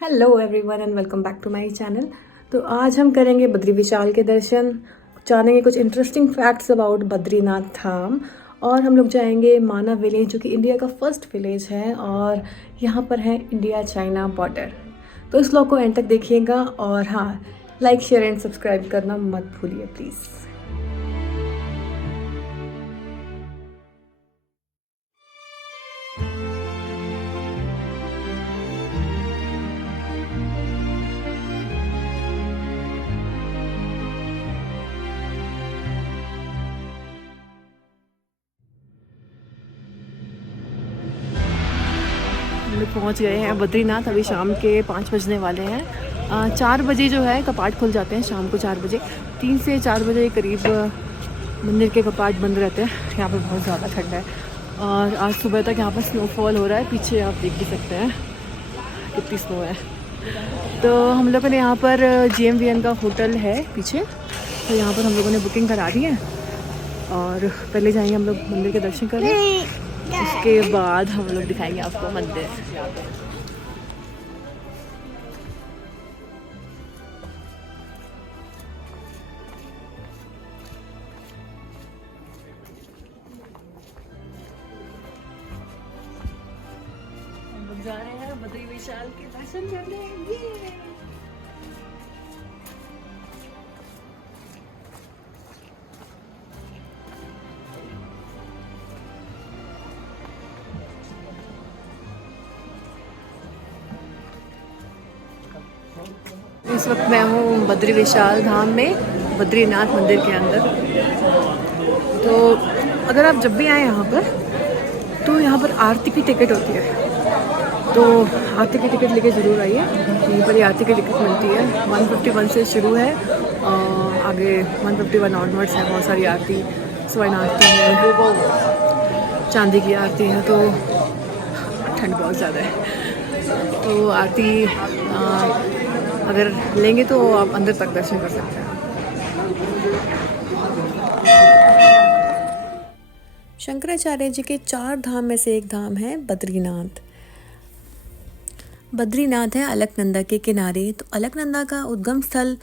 Hello everyone and welcome back to my channel. तो आज हम करेंगे बद्री विशाल के दर्शन, जानेंगे कुछ इंटरेस्टिंग फैक्ट्स अबाउट बद्रीनाथ धाम और हम लोग जाएंगे माना विलेज जो कि इंडिया का फर्स्ट विलेज है और यहाँ पर है इंडिया चाइना बॉर्डर। तो इस व्लॉग को एंड तक देखिएगा और हाँ, लाइक शेयर एंड सब्सक्राइब करना मत भूलिए प्लीज़। हम लोग पहुँच गए हैं बद्रीनाथ। अभी शाम के 5 बजने वाले हैं। 4 बजे जो है कपाट खुल जाते हैं, शाम को 4 बजे। 3 से 4 बजे करीब मंदिर के कपाट बंद रहते हैं। यहाँ पर बहुत ज़्यादा ठंड है और आज सुबह तक यहाँ पर स्नोफॉल हो रहा है। पीछे आप देख भी सकते हैं कितनी स्नो है। तो हम लोगों ने यहाँ पर GMVN का होटल है पीछे, तो यहाँ पर हम लोगों ने बुकिंग करा दी है और पहले जाएंगे हम लोग मंदिर के दर्शन करने, उसके बाद हम लोग दिखाएंगे आपको मंदिर। हम लोग जा रहे हैं बद्री विशाल के दर्शन करने। इस वक्त मैं हूँ बद्री विशाल धाम में, बद्रीनाथ मंदिर के अंदर। तो अगर आप जब भी आए यहाँ पर तो यहाँ पर आरती की टिकट होती है, तो आरती की टिकट लेके ज़रूर आइए। यहीं पर ये आरती की टिकट मिलती है। 151 से शुरू है और आगे 151 ऑनवर्ड्स है। बहुत सारी आरती, स्वर्ण आरती है, चांदी की आरती है। तो ठंड बहुत ज़्यादा है, तो आरती अगर लेंगे तो आप अंदर तक दर्शन कर सकते हैं। शंकराचार्य जी के 4 धाम में से एक धाम है बद्रीनाथ। बद्रीनाथ है अलकनंदा के किनारे। तो अलकनंदा का उद्गम स्थल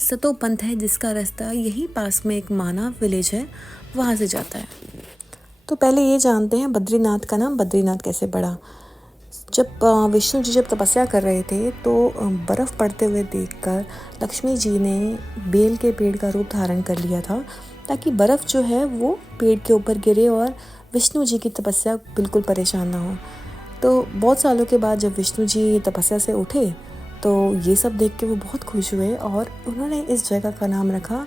सतोपंथ है, जिसका रास्ता यही पास में एक माना विलेज है, वहाँ से जाता है। तो पहले ये जानते हैं बद्रीनाथ का नाम बद्रीनाथ कैसे पड़ा। जब विष्णु जी जब तपस्या कर रहे थे तो बर्फ़ पड़ते हुए देखकर लक्ष्मी जी ने बेल के पेड़ का रूप धारण कर लिया था, ताकि बर्फ़ जो है वो पेड़ के ऊपर गिरे और विष्णु जी की तपस्या बिल्कुल परेशान ना हो। तो बहुत सालों के बाद जब विष्णु जी तपस्या से उठे तो ये सब देख के वो बहुत खुश हुए और उन्होंने इस जगह का नाम रखा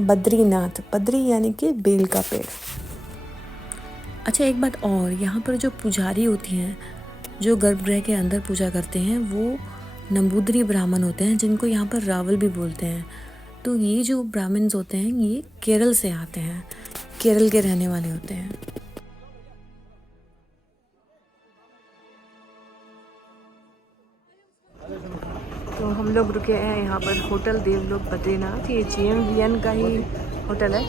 बद्रीनाथ। बद्री यानी कि बेल का पेड़। अच्छा, एक बात और, यहाँ पर जो पुजारी होती हैं जो गर्भगृह के अंदर पूजा करते हैं वो नंबूदरी ब्राह्मण होते हैं, जिनको यहाँ पर रावल भी बोलते हैं। तो ये जो ब्राह्मण्स होते हैं ये केरल से आते हैं, केरल के रहने वाले होते हैं। तो हम लोग रुके हैं यहाँ पर होटल देवलोक बद्रीनाथ। ये GMVN का ही होटल है,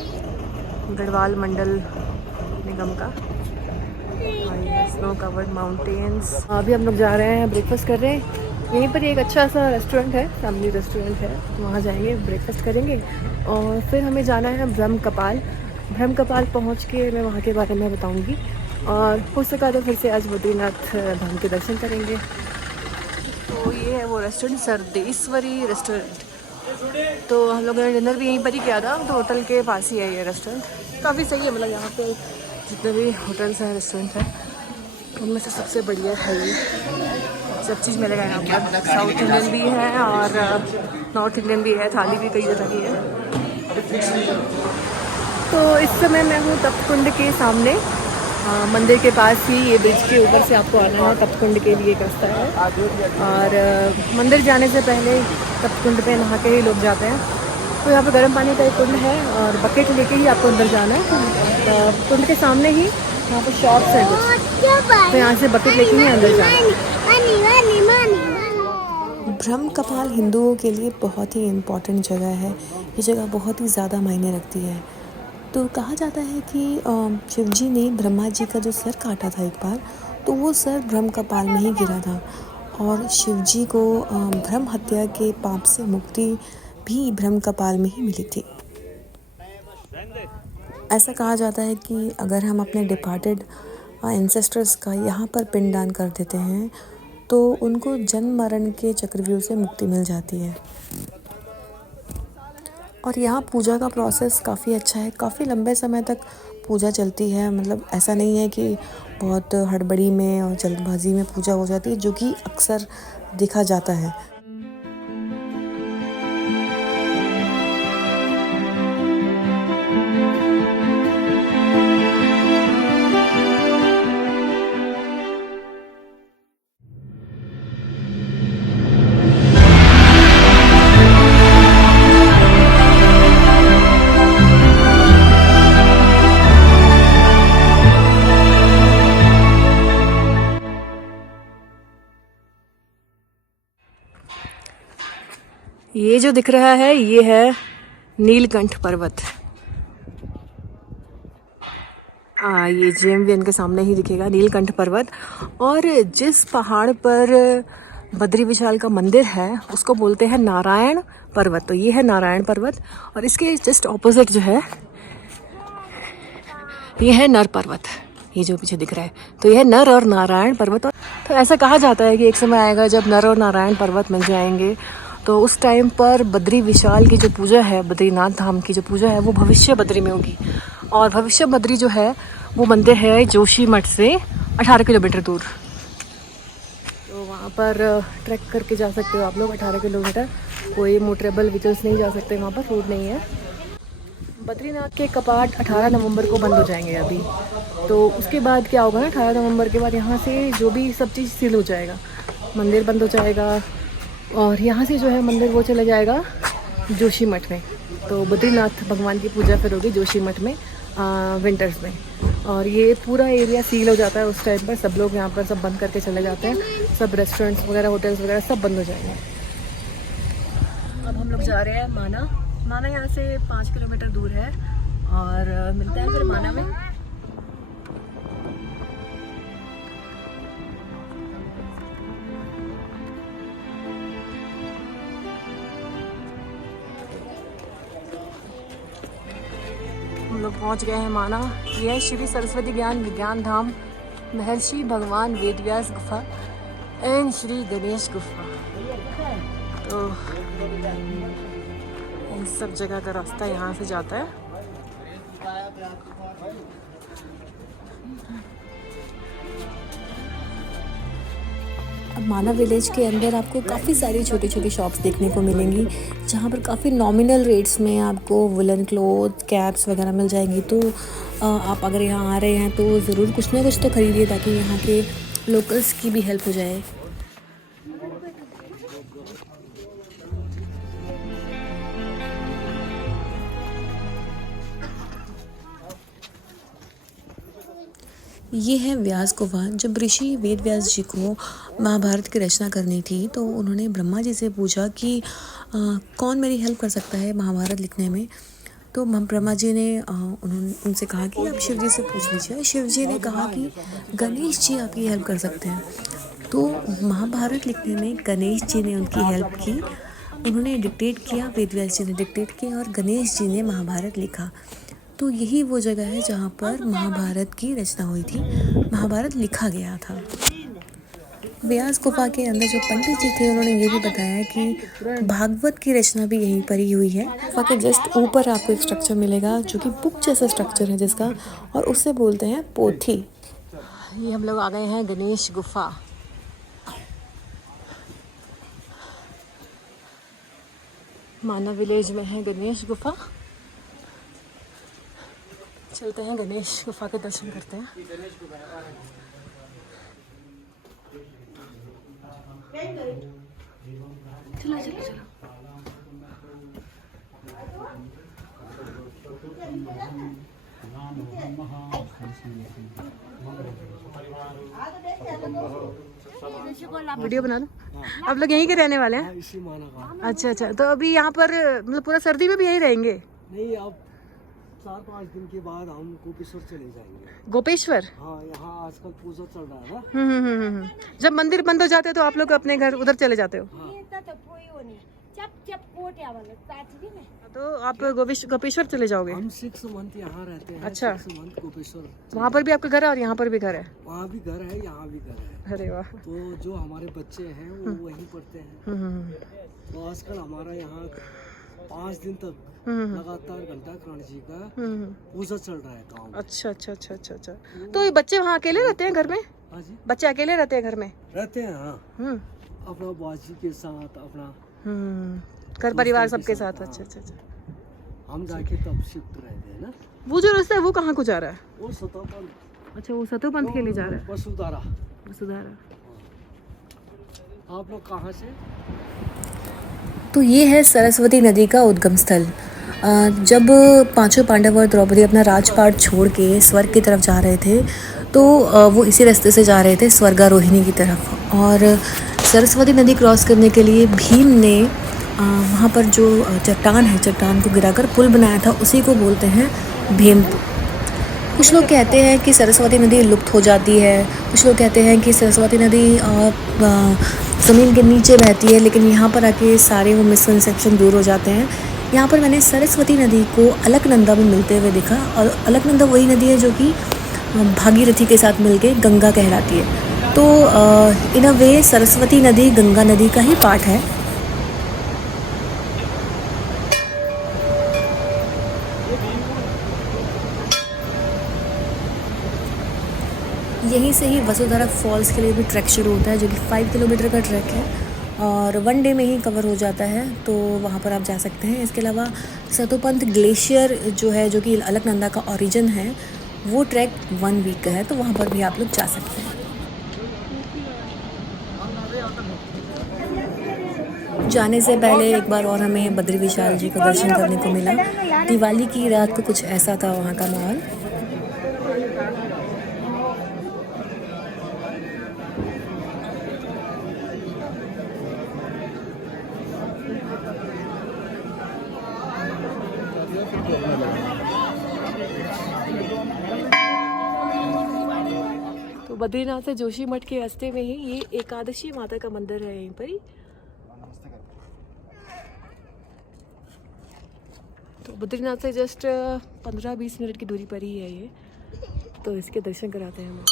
गढ़वाल मंडल निगम का। Snow covered mountains. अभी हम लोग जा रहे हैं, ब्रेकफास्ट कर रहे हैं। यहीं पर एक अच्छा सा रेस्टोरेंट है, फैमिली रेस्टोरेंट है, वहाँ जाएंगे, ब्रेकफास्ट करेंगे और फिर हमें जाना है ब्रह्म कपाल। ब्रह्म कपाल पहुँच के मैं वहाँ के बारे में बताऊँगी और हो सका तो फिर से आज बद्रीनाथ धाम के दर्शन करेंगे। तो ये है वो रेस्टोरेंट, सरदेश्वरी रेस्टोरेंट। तो हम लोगों ने डिनर भी यहीं पर ही किया था, तो होटल के पास ही है ये रेस्टोरेंट। काफ़ी सही है, मतलब यहाँ पे जितने भी होटल्स हैं, रेस्टोरेंट हैं, उनमें से सबसे बढ़िया है ये। सब चीज़ मिलेगा यहाँ पर। साउथ इंडियन भी है और नॉर्थ इंडियन भी है, थाली भी कई तरह की है। तो इस समय मैं हूँ तप्तकुंड के सामने, मंदिर के पास ही। ये ब्रिज के ऊपर से आपको आना है, तप्तकुंड के लिए एक रास्ता है और मंदिर जाने से पहले तप्तकुंड पे नहा के ही लोग जाते हैं। तो यहाँ पर गर्म पानी का एक कुंड है और बकेट लेके ही आपको अंदर जाना है। कुंड के सामने ही यहाँ पर शॉप्स है कुछ, तो यहाँ से बकेट लेके ही अंदर जाना है। ब्रह्म कपाल हिंदुओं के लिए बहुत ही इम्पॉर्टेंट जगह है। ये जगह बहुत ही ज़्यादा मायने रखती है। तो कहा जाता है कि शिव जी ने ब्रह्मा जी का जो सर काटा था एक बार, तो वो सर ब्रह्म कपाल में ही गिरा था और शिवजी को ब्रह्म हत्या के पाप से मुक्ति भी ब्रह्म कपाल में ही मिली थी। ऐसा कहा जाता है कि अगर हम अपने डिपार्टेड एंसेस्टर्स का यहाँ पर पिंडदान कर देते हैं तो उनको जन्म मरण के चक्रव्यूह से मुक्ति मिल जाती है। और यहाँ पूजा का प्रोसेस काफ़ी अच्छा है, काफ़ी लंबे समय तक पूजा चलती है। मतलब ऐसा नहीं है कि बहुत हड़बड़ी में और जल्दबाजी में पूजा हो जाती है, जो कि अक्सर देखा जाता है। ये जो दिख रहा है ये है नीलकंठ पर्वत। हाँ, ये JMVN के सामने ही दिखेगा नीलकंठ पर्वत। और जिस पहाड़ पर बद्री विशाल का मंदिर है उसको बोलते हैं नारायण पर्वत। तो ये है नारायण पर्वत और इसके जस्ट ऑपोजिट जो है ये है नर पर्वत, ये जो पीछे दिख रहा है। तो ये है नर और नारायण पर्वत। तो ऐसा कहा जाता है कि एक समय आएगा जब नर और नारायण पर्वत मिल जाएंगे, तो उस टाइम पर बद्री विशाल की जो पूजा है, बद्रीनाथ धाम की जो पूजा है, वो भविष्य बद्री में होगी। और भविष्य बद्री जो है वो मंदिर है जोशीमठ से 18 किलोमीटर दूर। तो वहाँ पर ट्रैक करके जा सकते हो आप लोग 18 किलोमीटर। कोई मोटरेबल व्हीकल्स नहीं जा सकते, वहाँ पर रोड नहीं है। बद्रीनाथ के कपाट 18 नवंबर को बंद हो जाएंगे अभी। तो उसके बाद क्या होगा ना, 18 नवंबर के बाद यहाँ से जो भी सब चीज़ सील हो जाएगा, मंदिर बंद हो जाएगा और यहाँ से जो है मंदिर वो चला जाएगा जोशीमठ में। तो बद्रीनाथ भगवान की पूजा फिर होगी जोशीमठ में विंटर्स में। और ये पूरा एरिया सील हो जाता है उस टाइम पर। सब लोग यहाँ पर सब बंद करके चले जाते हैं, सब रेस्टोरेंट्स वगैरह होटल्स वगैरह सब बंद हो जाएंगे। अब हम लोग जा रहे हैं माना यहाँ से 5 किलोमीटर दूर है और मिलते हैं फिर माना में। हम लोग पहुँच गए हैं माना। यह है श्री सरस्वती ज्ञान विज्ञान धाम, महर्षि भगवान वेदव्यास गुफा एंड श्री गणेश गुफा। तो इन सब जगह का रास्ता यहाँ से जाता है। अब माना विलेज के अंदर आपको काफ़ी सारी छोटी छोटी शॉप्स देखने को मिलेंगी, जहाँ पर काफ़ी नॉमिनल रेट्स में आपको वुलन क्लोथ, कैप्स वगैरह मिल जाएंगी। तो आप अगर यहाँ आ रहे हैं तो ज़रूर कुछ ना कुछ तो खरीदिए, ताकि यहाँ के लोकल्स की भी हेल्प हो जाए। ये है व्यास गुफा। जब ऋषि वेद व्यास जी को महाभारत की रचना करनी थी तो उन्होंने ब्रह्मा जी से पूछा कि कौन मेरी हेल्प कर सकता है महाभारत लिखने में। तो ब्रह्मा जी ने उन्होंने उनसे कहा कि आप शिव जी से पूछ लीजिए। शिव जी ने कहा कि गणेश जी आपकी हेल्प कर सकते हैं। तो महाभारत लिखने में गणेश जी ने उनकी हेल्प की। उन्होंने डिक्टेट किया, वेद व्यास जी ने डिक्टेट किया और गणेश जी ने महाभारत लिखा। तो यही वो जगह है जहाँ पर महाभारत की रचना हुई थी, महाभारत लिखा गया था। व्यास गुफा के अंदर जो पंडित जी थे उन्होंने ये भी बताया कि भागवत की रचना भी यहीं पर ही हुई है। गुफा के जस्ट ऊपर आपको एक स्ट्रक्चर मिलेगा जो कि बुक जैसा स्ट्रक्चर है जिसका, और उससे बोलते हैं पोथी। ये हम लोग आ गए हैं गणेश गुफा। माना विलेज में है गणेश गुफा। चलते हैं गणेश गुफा के दर्शन करते हैं। चलो चलो चलो। वीडियो बना लो। आप लोग यहीं के रहने वाले हैं? अच्छा अच्छा। तो अभी यहाँ पर मतलब पूरा सर्दी में भी यहीं रहेंगे? नहीं, अब 4-5 दिन के बाद हम गोपेश्वर चले जाएंगे। गोपेश्वर? हाँ, यहाँ आजकल पूजा चल रहा है ना। जब मंदिर बंद हो जाते हैं तो आप लोग अपने घर उधर चले जाते हो? हाँ। तो आप गोपेश्वर चले जाओगे? हम 6 मंथ यहाँ रहते हैं। अच्छा। 6 मंथ गोपेश्वर। वहाँ पर भी आपका घर है और यहाँ पर भी घर है? वहाँ भी घर है, यहाँ भी घर है। अरे वाह। तो जो हमारे बच्चे हैं वो वहीं पढ़ते हैं। तो आजकल हमारा यहाँ 5 दिन तक लगातार घंटाकरण जी का पूजा चल रहा है गाँव में। अच्छा अच्छा अच्छा अच्छा अच्छा। तो ये बच्चे वहाँ अकेले रहते हैं घर में? हाँ जी, बच्चे अकेले रहते हैं घर में? रहते हैं। हाँ, अपना बाजी के साथ, अपना घर परिवार सबके साथ। हाँ। अच्छा अच्छा अच्छा। हम जाके तब शिफ्ट रहते हैं ना। वो जो रास्ता है वो कहाँ को जा रहा है? वो सतोपंथ। अच्छा, वो सतोपंथ के लिए जा रहा है? वसुधारा। वसुधारा। आप लोग कहाँ से? तो ये है सरस्वती नदी का उद्गम स्थल। जब पांचों पांडव और द्रौपदी अपना राजपाट छोड़ के स्वर्ग की तरफ जा रहे थे तो वो इसी रास्ते से जा रहे थे स्वर्गारोहिणी की तरफ। और सरस्वती नदी क्रॉस करने के लिए भीम ने वहाँ पर जो चट्टान है, चट्टान को गिराकर पुल बनाया था, उसी को बोलते हैं भीम। कुछ लोग कहते हैं कि सरस्वती नदी लुप्त हो जाती है, कुछ लोग कहते हैं कि सरस्वती नदी ज़मीन के नीचे बहती है, लेकिन यहाँ पर आके सारे वो मिसकंसेप्शन दूर हो जाते हैं। यहाँ पर मैंने सरस्वती नदी को अलकनंदा में मिलते हुए देखा, और अलकनंदा वही नदी है जो कि भागीरथी के साथ मिलके गंगा कहलाती है। तो इन अ वे सरस्वती नदी गंगा नदी का ही पार्ट है। यहीं से ही वसुधारा फॉल्स के लिए भी ट्रैक शुरू होता है, जो कि 5 किलोमीटर का ट्रैक है और 1 डे में ही कवर हो जाता है। तो वहाँ पर आप जा सकते हैं। इसके अलावा सतोपंथ ग्लेशियर जो है, जो कि अलकनंदा का ओरिजिन है, वो ट्रैक 1 वीक का है, तो वहाँ पर भी आप लोग जा सकते हैं। जाने से पहले एक बार और हमें बद्री विशाल जी का दर्शन करने को मिला। दिवाली की रात को कुछ ऐसा था वहाँ का माहौल। तो बद्रीनाथ से जोशीमठ के रास्ते में ही ये एकादशी माता का मंदिर है, यहीं पर ही। तो बद्रीनाथ से जस्ट 15-20 मिनट की दूरी पर ही है ये, तो इसके दर्शन कराते हैं हम।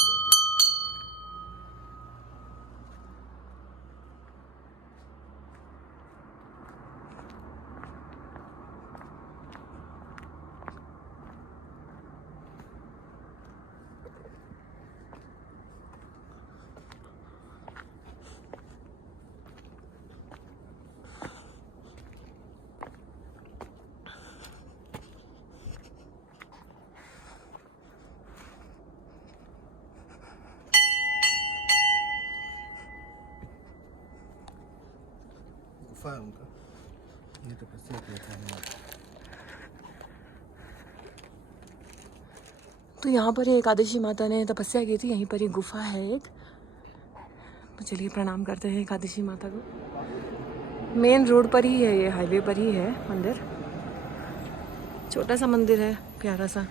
गुफा है उनका, ये तपस्या किया था यहाँ। तो यहाँ पर एकादशी माता ने तपस्या की थी, यहीं पर ही गुफा है एक। तो चलिए प्रणाम करते हैं एकादशी माता को। मेन रोड पर ही है, ये हाईवे पर ही है मंदिर। छोटा सा मंदिर है, प्यारा सा।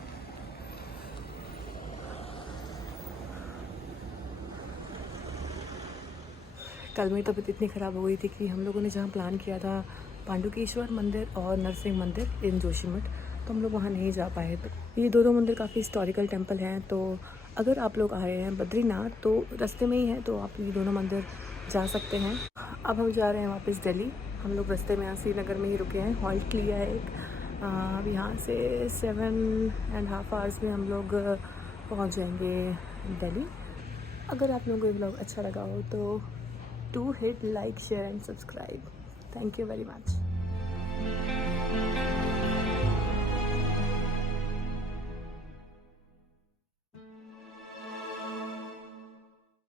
कल मेरी तबीयत इतनी ख़राब हो गई थी कि हम लोगों ने जहाँ प्लान किया था पांडुकेश्वर मंदिर और नरसिंह मंदिर इन जोशीमठ, तो हम लोग वहाँ नहीं जा पाए। तो ये दोनों मंदिर काफ़ी हिस्टोरिकल टेम्पल हैं, तो अगर आप लोग आ रहे हैं बद्रीनाथ तो रास्ते में ही है, तो आप ये दोनों मंदिर जा सकते हैं। अब हम जा रहे हैं वापस दिल्ली। हम लोग रास्ते में यहाँ श्रीनगर में ही रुके हैं, हॉल्ट लिया है एक। अब यहाँ से 7.5 आवर्स में हम लोग पहुँच जाएंगे दिल्ली। अगर आप लोगों को ये व्लॉग अच्छा लगा हो तो do hit like, share and subscribe. Thank you very much.